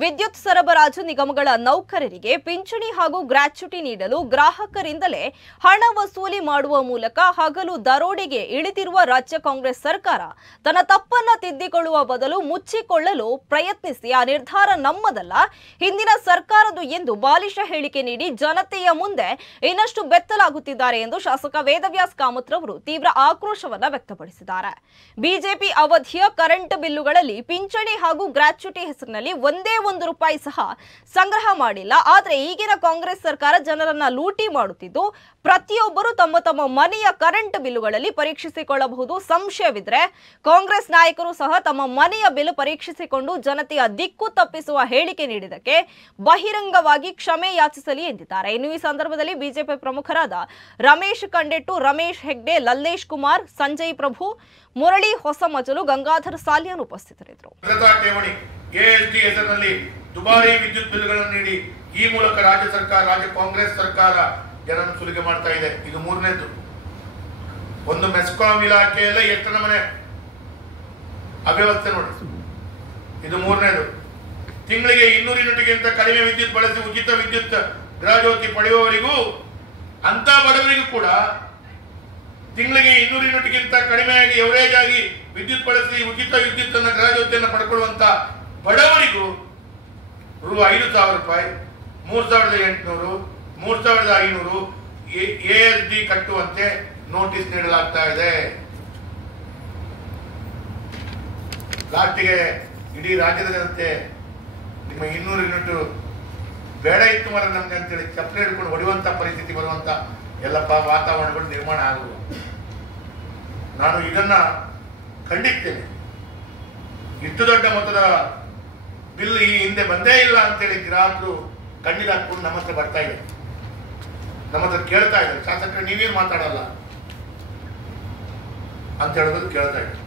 ವಿದ್ಯುತ್ ಸರಬರಾಜು ನಿಗಮಗಳ ನೌಕರರಿಗೆ ಪಿಂಚಣಿ ಹಾಗೂ ಗ್ರಾಚ್ಯುಟಿ ನೀಡಲು ಗ್ರಾಹಕರಿಂದಲೇ ಹಣ ವಸೂಲಿ ಮಾಡುವ ಮೂಲಕ ಹಗಲು ದರೋಡೆಗೆ ಇಳಿದಿರುವ ರಾಜ್ಯ ಕಾಂಗ್ರೆಸ್ ಸರ್ಕಾರ ತನ್ನ ತಪ್ಪನ್ನು ತಿದ್ದಿಕೊಳ್ಳುವ ಬದಲು ಮುಚ್ಚಿಕೊಳ್ಳಲು ಪ್ರಯತ್ನಿಸಿ ಆ ನಿರ್ಧಾರ ನಮ್ಮದಲ್ಲ, ಹಿಂದಿನ ಸರ್ಕಾರದು ಎಂದು ಬಾಲಿಶ ಹೇಳಿಕೆ ನೀಡಿ ಜನತೆಯ ಮುಂದೆ ಇನ್ನಷ್ಟು ಬೆತ್ತಲಾಗುತ್ತಿದ್ದಾರೆ ಎಂದು ಶಾಸಕ ವೇದವ್ಯಾಸ್ ಕಾಮತ್ರವರು ತೀವ್ರ ಆಕ್ರೋಶವನ್ನು ವ್ಯಕ್ತಪಡಿಸಿದ್ದಾರೆ. ಬಿಜೆಪಿ ಅವಧಿಯ ಕರೆಂಟ್ ಬಿಲ್ಲುಗಳಲ್ಲಿ ಪಿಂಚಣಿ ಹಾಗೂ ಗ್ರಾಚ್ಯುಟಿ ಹೆಸರಿನಲ್ಲಿ ಒಂದೇ ₹1 ಸಹ ಸಂಗ್ರಹ ಮಾಡಿಲ್ಲ. ಆದರೆ ಈಗಿನ ಕಾಂಗ್ರೆಸ್ ಸರ್ಕಾರ ಜನರನ್ನ ಲೂಟಿ ಮಾಡುತ್ತಿದ್ದು ಪ್ರತಿಯೊಬ್ಬರು ತಮ್ಮ ತಮ್ಮ ಮನೆಯ ಕರೆಂಟ್ ಬಿಲ್ಲುಗಳಲ್ಲಿ ಪರೀಕ್ಷಿಸಿಕೊಳ್ಳಬಹುದು. ಸಂಶಯವಿದ್ರೆ ಕಾಂಗ್ರೆಸ್ ನಾಯಕರು ಸಹ ತಮ್ಮ ಮನೆಯ ಬಿಲ್ ಪರೀಕ್ಷಿಸಿಕೊಂಡು ಜನತೆಯ ದಿಕ್ಕು ತಪ್ಪಿಸುವ ಹೇಳಿಕೆ ನೀಡಿದ್ದಕ್ಕೆ ಬಹಿರಂಗವಾಗಿ ಕ್ಷಮೆ ಯಾಚಿಸಲಿ ಎಂದಿದ್ದಾರೆ. ಇನ್ನು ಈ ಸಂದರ್ಭದಲ್ಲಿ ಬಿಜೆಪಿ ಪ್ರಮುಖರಾದ ರಮೇಶ್ ಕಂಡೆಟ್ಟು, ರಮೇಶ್ ಹೆಗ್ಡೆ, ಲಲ್ಲೇಶ್ ಕುಮಾರ್, ಸಂಜಯ್ ಪ್ರಭು, ಮುರಳಿ ಹೊಸಮಜಲು, ಗಂಗಾಧರ್ ಸಾಲಿಯನ್ ಉಪಸ್ಥಿತರಿದ್ದರು. ಎಎಸ್ಡಿ ಹೆಸರಿನಲ್ಲಿ ದುಬಾರಿ ವಿದ್ಯುತ್ ಬಿಲ್ಗಳನ್ನು ನೀಡಿ ಈ ಮೂಲಕ ರಾಜ್ಯ ಕಾಂಗ್ರೆಸ್ ಸರ್ಕಾರ ಜನರನ್ನು ಸುಲಿಗೆ ಮಾಡ್ತಾ ಇದೆ. ಇದು ಮೂರನೇದು. ಒಂದು ಮೆಸ್ಕಾಂ ಇಲಾಖೆಯಲ್ಲೇ ಎಷ್ಟು ನಮನೆ ಅವ್ಯವಸ್ಥೆ ನೋಡಿ, ಇದು ಮೂರನೇದು. ತಿಂಗಳಿಗೆ 200 ಯೂನಿಟ್ಗಿಂತ ಕಡಿಮೆ ವಿದ್ಯುತ್ ಬಳಸಿ ಉಚಿತ ವಿದ್ಯುತ್ ಗೃಹಜ್ಯೋತಿ ಪಡೆಯುವವರಿಗೂ, ಅಂತ ಬಡವರಿಗೂ ಕೂಡ ತಿಂಗಳಿಗೆ 200 ಯೂನಿಟ್ಗಿಂತ ಕಡಿಮೆಯಾಗಿ ಎವರೇಜ್ ಆಗಿ ವಿದ್ಯುತ್ ಬಳಸಿ ಉಚಿತ ವಿದ್ಯುತ್ ಅನ್ನು ಗೃಹಜ್ಯೋತಿಯನ್ನು ಪಡ್ಕೊಳ್ಳುವಂತ ಬಡವರಿಗೂ ₹5,000, ₹3,800, ₹3,500 ಎಎಸ್ಡಿ ಕಟ್ಟುವಂತೆ ನೋಟಿಸ್ ನೀಡಲಾಗ್ತಾ ಇದೆ. ಲಾಸ್ಟಿಗೆ ಇಡೀ ರಾಜ್ಯದ ಜನತೆ ನಿಮ್ಮ 200 ಯೂನಿಟ್ ಬೇಡ ಇತ್ತು ಮರ ನಮ್ಗೆ ಅಂತೇಳಿ ಚಪ್ಪಲಿ ಹಿಡ್ಕೊಂಡು ಹೊಡೆಯುವಂತ ಪರಿಸ್ಥಿತಿ ಬರುವಂತ ಎಲ್ಲ ವಾತಾವರಣಗಳು ನಿರ್ಮಾಣ ಆಗುವ. ನಾನು ಇದನ್ನ ಖಂಡಿಸ್ತೇನೆ. ಇಷ್ಟು ದೊಡ್ಡ ಮೊತ್ತದ ಬಿಲ್ ಈ ಹಿಂದೆ ಬಂದೇ ಇಲ್ಲ ಅಂತೇಳಿ ಗ್ರಾಹಕರು ಕಣ್ಣಿಗೆ ಹಾಕೊಂಡು ನಮ್ಮ ಹತ್ರ ಬರ್ತಾ ಇದೆ, ನಮ್ಮ ಹತ್ರ ಕೇಳ್ತಾ ಇದ್ದಾರೆ. ಶಾಸಕರು ನೀವೇನು ಮಾತಾಡಲ್ಲ ಅಂತ ಹೇಳೋದು ಕೇಳ್ತಾ ಇದ್ದಾರೆ.